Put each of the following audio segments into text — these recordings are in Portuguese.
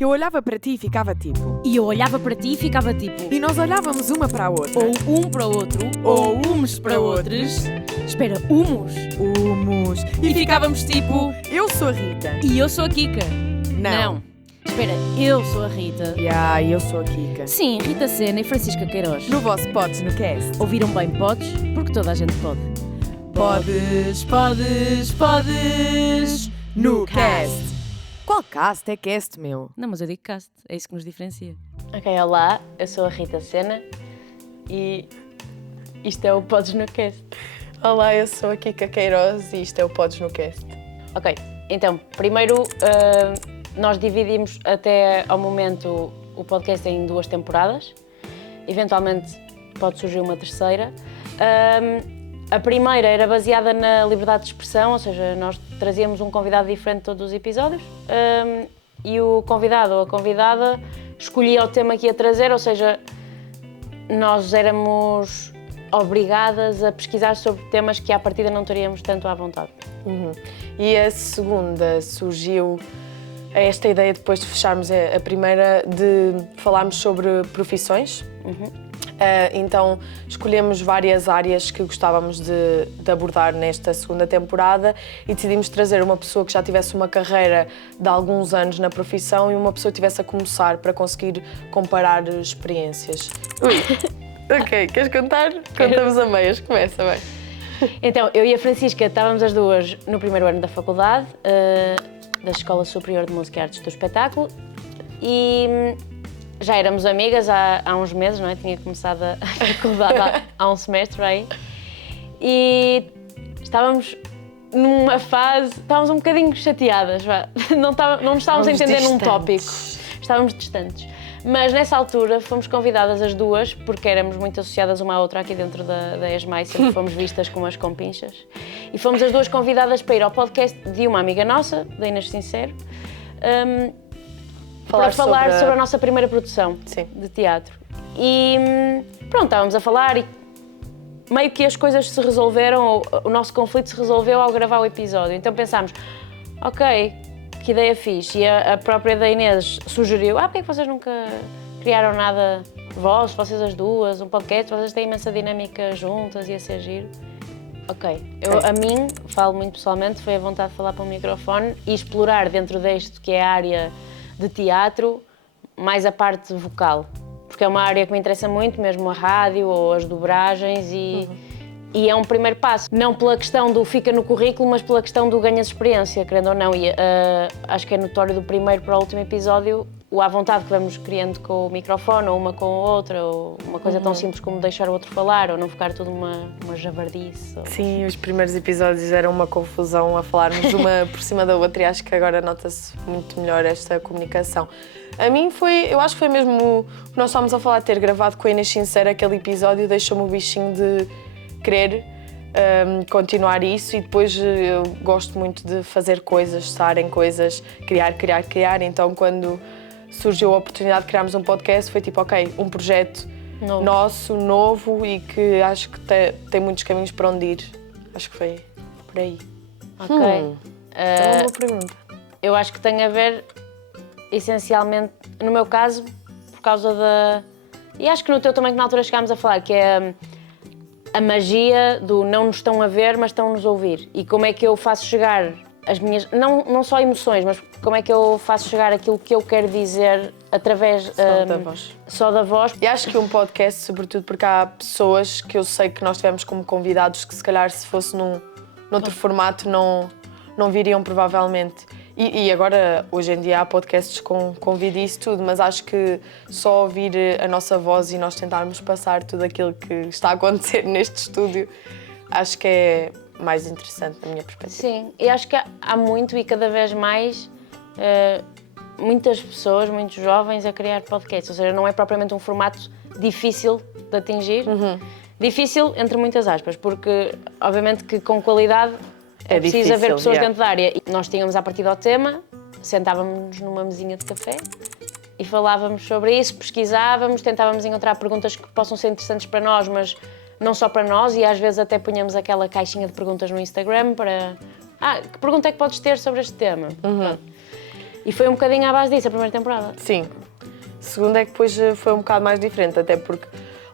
Eu olhava para ti e ficava tipo... E eu olhava para ti e ficava tipo... E nós olhávamos uma para a outra. Ou um para o outro, Ou uns para outros. Espera, humos? Humus. E ficávamos tipo... Eu sou a Rita. E eu sou a Kika. Não. Espera, eu sou a Rita. Eu sou a Kika. Sim, Rita Sena e Francisca Queiroz. No vosso Podes no Cast. Ouviram bem podes? Porque toda a gente pode. Podes no Cast. Qual cast é cast, meu? Não, mas eu digo cast, é isso que nos diferencia. Ok, olá, eu sou a Rita Sena e isto é o Podes no Cast. Olá, eu sou a Kika Queiroz e isto é o Podes no Cast. Ok, então, primeiro nós dividimos até ao momento o podcast em 2 temporadas. Eventualmente pode surgir uma terceira. A primeira era baseada na liberdade de expressão, ou seja, nós trazíamos um convidado diferente todos os episódios e o convidado ou a convidada escolhia o tema que ia trazer, ou seja, nós éramos obrigadas a pesquisar sobre temas que à partida não teríamos tanto à vontade. E a segunda surgiu esta ideia, depois de fecharmos a primeira, de falarmos sobre profissões. Então escolhemos várias áreas que gostávamos de abordar nesta segunda temporada e decidimos trazer uma pessoa que já tivesse uma carreira de alguns anos na profissão e uma pessoa que estivesse a começar para conseguir comparar experiências. Ok, queres contar? Contamos a meias, começa bem. Então, eu e a Francisca estávamos as duas no primeiro ano da faculdade, da Escola Superior de Música e Artes do Espetáculo, e já éramos amigas há uns meses, não é? Tinha começado a faculdade há um semestre aí, e estávamos numa fase, estávamos um bocadinho chateadas, não nos estávamos a entender num tópico, estávamos distantes. Mas nessa altura fomos convidadas as duas, porque éramos muito associadas uma à outra aqui dentro da ESMAI, sempre fomos vistas como as compinchas. E fomos as duas convidadas para ir ao podcast de uma amiga nossa, da Inês Sincero, para falar sobre a nossa primeira produção de teatro. E pronto, estávamos a falar e meio que as coisas se resolveram, o nosso conflito se resolveu ao gravar o episódio. Então pensámos, ok, que ideia fixe. E a própria da Inês sugeriu, porque é que vocês nunca criaram nada vocês as duas, um podcast, vocês têm imensa dinâmica juntas, ia ser giro. Ok, a mim, falo muito pessoalmente, foi a vontade de falar para o microfone e explorar dentro deste que é a área de teatro, mais a parte vocal. Porque é uma área que me interessa muito, mesmo a rádio ou as dobragens e é um primeiro passo. Não pela questão do fica no currículo, mas pela questão do ganhas experiência, querendo ou não. E acho que é notório do primeiro para o último episódio o à vontade que vamos criando com o microfone, ou uma com a outra, ou uma coisa tão simples como deixar o outro falar, ou não ficar tudo uma javardice. Sim, os primeiros episódios eram uma confusão a falarmos uma por cima da outra e acho que agora nota-se muito melhor esta comunicação. A mim eu acho que foi mesmo o que nós estávamos a falar, de ter gravado com a Inês Sincero aquele episódio, deixou-me o bichinho de querer continuar isso e depois eu gosto muito de fazer coisas, estar em coisas, criar, então quando surgiu a oportunidade de criarmos um podcast foi tipo, ok, um projeto nosso, novo e que acho que tem muitos caminhos para onde ir. Acho que foi por aí. Ok. Então uma pergunta. Eu acho que tem a ver, essencialmente, no meu caso, por causa da... E acho que no teu também, que na altura chegámos a falar, que é a magia do não nos estão a ver, mas estão-nos a ouvir. E como é que eu faço chegar as minhas... Não só emoções, mas como é que eu faço chegar aquilo que eu quero dizer através... Só da voz. E acho que um podcast, sobretudo porque há pessoas que eu sei que nós tivemos como convidados que se calhar se fosse noutro formato não viriam provavelmente. E agora, hoje em dia, há podcasts com vídeo e isso tudo, mas acho que só ouvir a nossa voz e nós tentarmos passar tudo aquilo que está a acontecer neste estúdio, acho que é mais interessante, na minha perspectiva. Sim, e acho que há muito e cada vez mais muitas pessoas, muitos jovens a criar podcasts, ou seja, não é propriamente um formato difícil de atingir. Difícil, entre muitas aspas, porque, obviamente, que com qualidade é preciso haver pessoas dentro da área. E nós tínhamos à partida o tema, sentávamos numa mesinha de café e falávamos sobre isso, pesquisávamos, tentávamos encontrar perguntas que possam ser interessantes para nós, mas não só para nós, e às vezes até punhamos aquela caixinha de perguntas no Instagram para... que pergunta é que podes ter sobre este tema? E foi um bocadinho à base disso, a primeira temporada. Sim. A segunda é que depois foi um bocado mais diferente, até porque,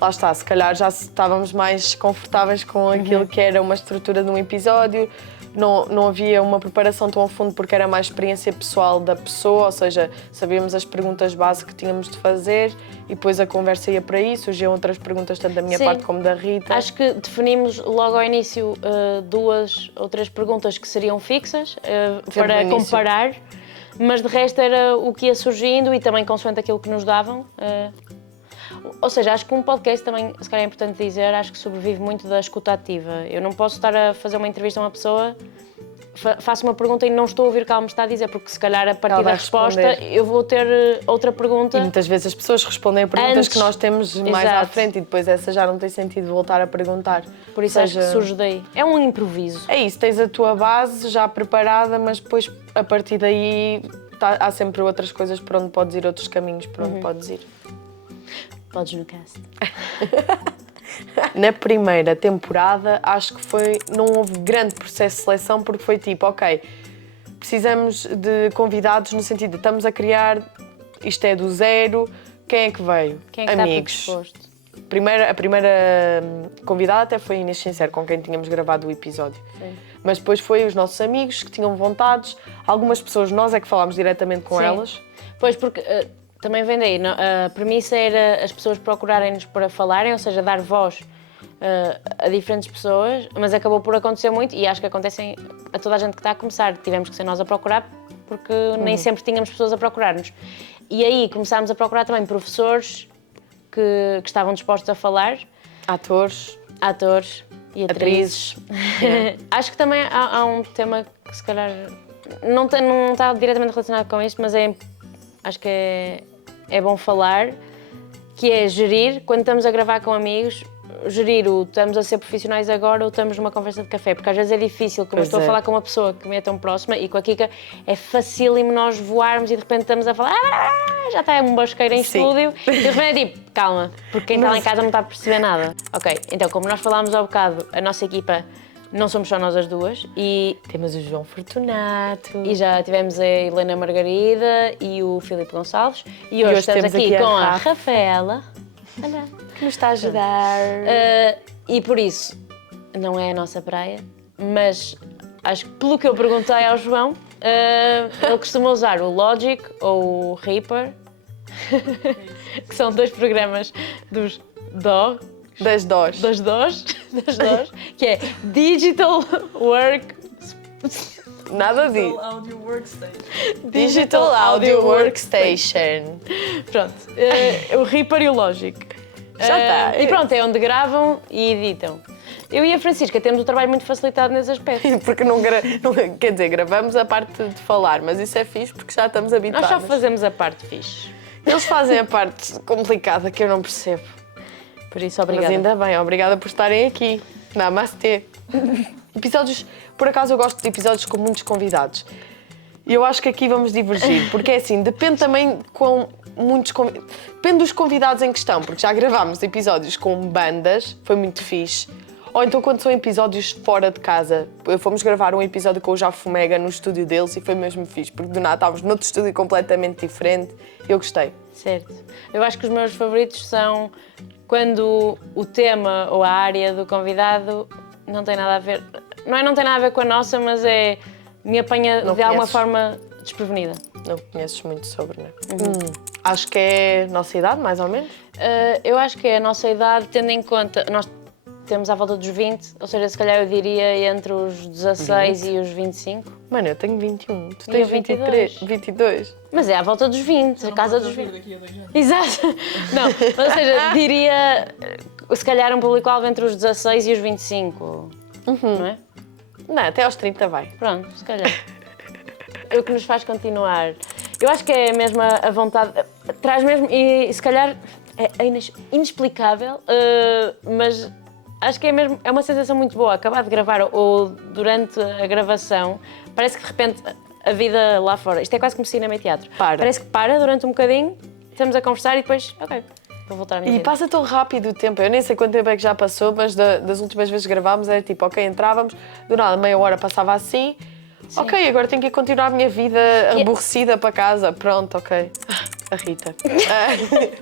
lá está, se calhar já estávamos mais confortáveis com aquilo que era uma estrutura de um episódio, não havia uma preparação tão a fundo porque era mais experiência pessoal da pessoa, ou seja, sabíamos as perguntas base que tínhamos de fazer e depois a conversa ia para aí, surgiam outras perguntas tanto da minha parte como da Rita. Acho que definimos logo ao início 2 ou 3 perguntas que seriam fixas para comparar, mas de resto era o que ia surgindo e também consoante aquilo que nos davam. Ou seja, acho que um podcast também, se calhar é importante dizer, acho que sobrevive muito da escuta ativa. Eu não posso estar a fazer uma entrevista a uma pessoa, faço uma pergunta e não estou a ouvir o que ela me está a dizer, porque se calhar a partir da resposta eu vou ter outra pergunta. E muitas vezes as pessoas respondem a perguntas antes que nós temos mais à frente e depois essa já não tem sentido voltar a perguntar. Por isso acho que surge daí. É um improviso. É isso, tens a tua base já preparada, mas depois a partir daí há sempre outras coisas por onde podes ir, outros caminhos por onde podes ir. Podes no cast. Na primeira temporada, acho que não houve grande processo de seleção, porque foi tipo, ok, precisamos de convidados no sentido de estamos a criar, isto é do zero, quem é que veio? Quem é que amigos. Está predisposto? A primeira convidada até foi a Inês Sincero, com quem tínhamos gravado o episódio. Sim. Mas depois foi os nossos amigos que tinham vontades, algumas pessoas nós é que falámos diretamente com elas. Pois, porque... também vem daí, a premissa era as pessoas procurarem-nos para falarem, ou seja, dar voz a diferentes pessoas, mas acabou por acontecer muito e acho que acontecem a toda a gente que está a começar. Tivemos que ser nós a procurar porque nem sempre tínhamos pessoas a procurar-nos. E aí começámos a procurar também professores que estavam dispostos a falar. Atores E atrizes. Acho que também há um tema que se calhar não está diretamente relacionado com isto, mas acho que é bom falar, que é gerir, quando estamos a gravar com amigos, gerir o estamos a ser profissionais agora ou estamos numa conversa de café, porque às vezes é difícil, como eu estou a falar com uma pessoa que me é tão próxima e com a Kika, é facílimo nós voarmos e de repente estamos a falar, já está um basqueiro em estúdio, e de repente é tipo, calma, porque quem está lá em casa não está a perceber nada. Ok, então como nós falámos há bocado, a nossa equipa não somos só nós as duas e temos o João Fortunato e já tivemos a Helena Margarida e o Filipe Gonçalves e hoje estamos aqui com a Rafaela. Olha, que nos está a ajudar. E por isso, não é a nossa praia, mas acho que pelo que eu perguntei ao João, ele costuma usar o Logic ou o Reaper, que são 2 programas dos DAW. Das DAWs, que é Digital Work... Nada de... Digital Audio Workstation. Pronto, o Reaper e o Logic. Já está. E pronto, é onde gravam e editam. Eu e a Francisca temos o trabalho muito facilitado nesse aspecto. Porque quer dizer, gravamos a parte de falar, mas isso é fixe porque já estamos habituados. Nós só fazemos a parte fixe. Eles fazem a parte complicada que eu não percebo. Por isso, obrigada. Mas ainda bem, obrigada por estarem aqui. Namastê. Episódios, por acaso eu gosto de episódios com muitos convidados. E eu acho que aqui vamos divergir, porque é assim, depende também com muitos depende dos convidados em questão, porque já gravámos episódios com bandas, foi muito fixe. Ou então quando são episódios fora de casa. Fomos gravar um episódio com o Jafumega no estúdio deles e foi mesmo fixe, porque do nada estávamos noutro estúdio completamente diferente. Eu gostei. Certo. Eu acho que os meus favoritos são quando o tema ou a área do convidado não tem nada a ver... Não tem nada a ver com a nossa, mas me apanha de alguma forma desprevenida. Não conheces muito sobre, não é? Acho que é a nossa idade, mais ou menos. Eu acho que é a nossa idade, tendo em conta... Nós temos à volta dos 20, ou seja, se calhar eu diria entre os 16 e os 25. Mano, eu tenho 21, tu tens 22. Mas é à volta dos 20, a casa dos 20. Daqui a 2 anos. Exato. Não, mas, ou seja, diria se calhar um público-alvo entre os 16 e os 25, não é? Não, até aos 30 vai. Pronto, se calhar. O que nos faz continuar. Eu acho que é mesmo a vontade, traz mesmo, e se calhar é inexplicável, mas acho que é uma sensação muito boa. Acabar de gravar ou durante a gravação, parece que de repente a vida lá fora, isto é quase como cinema e teatro. Parece que para durante um bocadinho, estamos a conversar e depois, ok, vou voltar à minha vida. E passa tão rápido o tempo, eu nem sei quanto tempo é que já passou, mas das últimas vezes que gravámos era tipo, ok, entrávamos, do nada meia hora passava assim, Sim. Ok, agora tenho que ir continuar a minha vida aborrecida para casa. Pronto, ok. A Rita.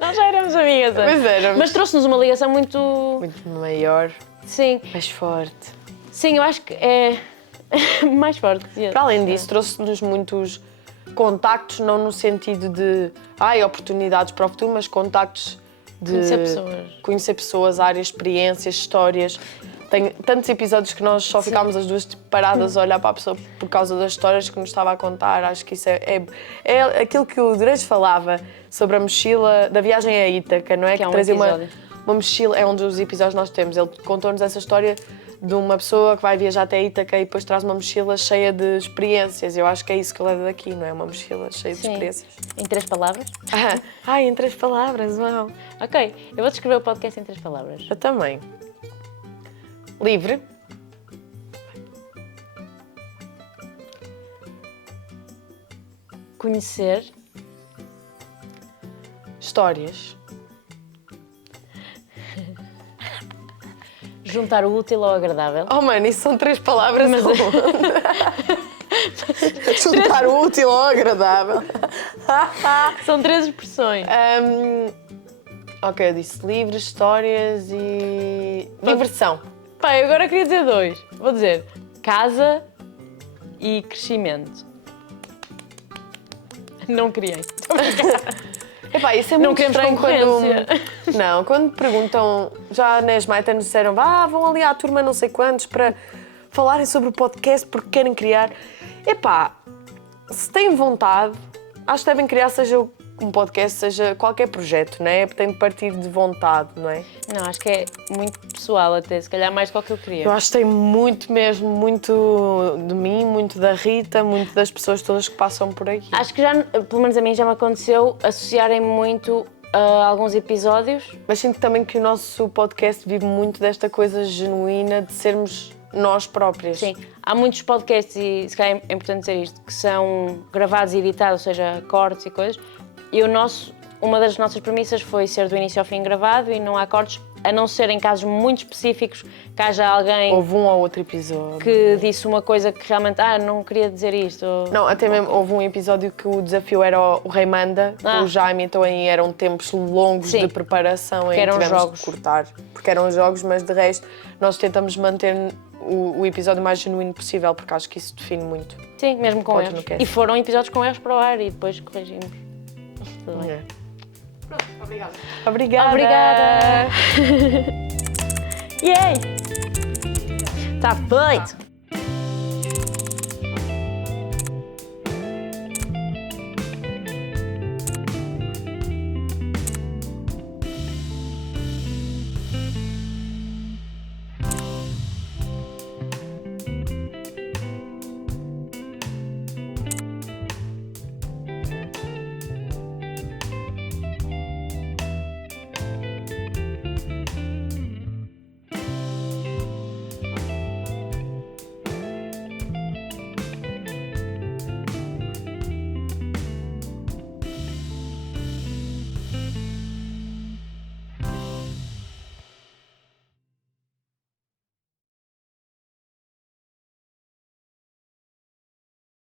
Nós já éramos amigas. Pois éramos. Mas trouxe-nos uma ligação muito... Muito maior, Sim, mais forte. sim, eu acho que é mais forte. Para além disso, trouxe-nos muitos contactos, não no sentido de oportunidades para o futuro, mas contactos de conhecer pessoas, áreas, experiências, histórias. Tem tantos episódios que nós só ficámos as duas paradas a olhar para a pessoa por causa das histórias que nos estava a contar. Acho que isso é aquilo que o Durez falava sobre a mochila da viagem a Ítaca, não é? Que é um trazia episódio. uma mochila, é um dos episódios que nós temos. Ele contou-nos essa história de uma pessoa que vai viajar até Ítaca e depois traz uma mochila cheia de experiências. Eu acho que é isso que leva daqui, não é? Uma mochila cheia de experiências. Em 3 palavras? Em 3 palavras, uau. Ok, eu vou descrever o podcast em 3 palavras. Eu também. Livre. Conhecer. Histórias. Juntar o útil ao agradável. Oh, mano, isso são 3 palavras. Mas- Juntar o útil ao agradável. São 3 expressões. Ok, eu disse livre, histórias e... diversão. Pá, eu agora queria dizer 2. Vou dizer casa e crescimento. Não criei. Epá, isso é Não muito queremos estranho concorrência. Não, quando perguntam, já na Esmaita nos disseram vão ali à turma não sei quantos para falarem sobre o podcast porque querem criar. Epá, se têm vontade, acho que devem criar, seja um podcast, seja qualquer projeto, não é? Tem de partir de vontade, não é? Não, acho que é muito pessoal até, se calhar mais do que eu queria. Eu acho que tem muito mesmo, muito de mim, muito da Rita, muito das pessoas todas que passam por aqui. Acho que já, pelo menos a mim já me aconteceu, associarem muito a alguns episódios. Mas sinto também que o nosso podcast vive muito desta coisa genuína de sermos nós próprias. Sim, há muitos podcasts, e se calhar é importante dizer isto, que são gravados e editados, ou seja, cortes e coisas. E uma das nossas premissas foi ser do início ao fim gravado e não há cortes, a não ser em casos muito específicos que haja alguém Houve um ou outro episódio. que disse uma coisa que realmente, não queria dizer isto. Não, até mesmo houve um episódio que o desafio era o Rei Manda, o Jaime, então aí eram tempos longos Sim, de preparação e eram tivemos jogos. de cortar. Porque eram jogos, mas de resto nós tentamos manter o episódio mais genuíno possível, porque acho que isso define muito. Sim, mesmo com Pode erros. no cast. E foram episódios com erros para o ar e depois corrigimos. Tudo bem. Pronto, obrigada. Obrigada. Obrigada! Yay! Tá feito!